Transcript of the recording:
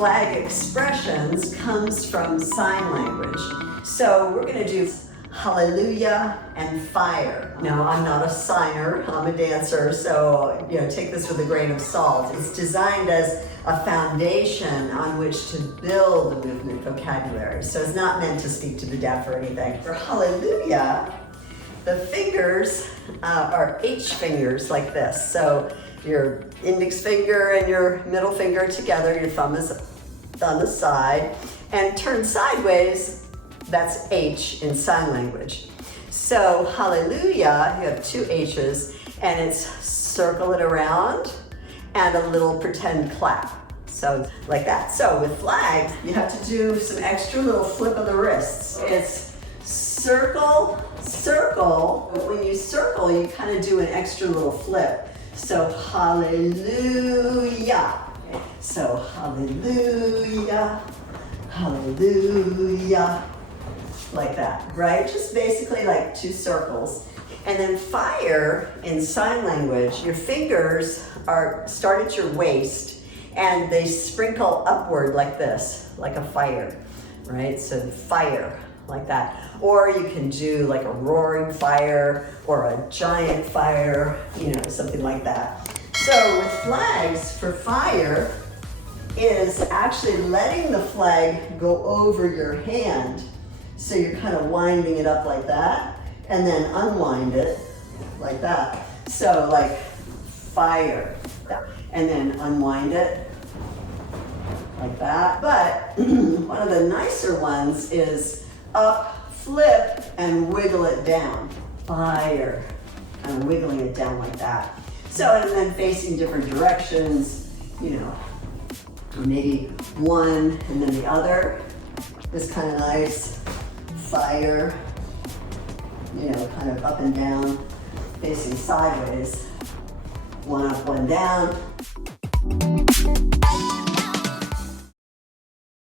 flag expressions comes from sign language. So we're going to do hallelujah and fire. Now, I'm not a signer, I'm a dancer, so take this with a grain of salt. It's designed as a foundation on which to build a movement vocabulary. So it's not meant to speak to the deaf or anything. For hallelujah, the fingers are H fingers like this. So your index finger and your middle finger together, your thumb is on the side, and turn sideways, that's H in sign language. So hallelujah, you have two H's, and it's circle it around and a little pretend clap. So like that. So with flags, you have to do some extra little flip of the wrists. It's circle, circle. But when you circle, you kind of do an extra little flip. So hallelujah. So hallelujah, hallelujah. Like that, right? Just basically like two circles. And then fire in sign language, your fingers start at your waist and they sprinkle upward like this, like a fire, right? So fire, like that. Or you can do like a roaring fire or a giant fire, something like that. So with flags for fire is actually letting the flag go over your hand. So you're kind of winding it up like that, and then unwind it like that. So like fire, and then unwind it like that. But one of the nicer ones is up, flip, and wiggle it down. Fire, kind of wiggling it down like that. So, and then facing different directions, maybe one and then the other is kind of nice. Fire, kind of up and down, facing sideways. One up, one down,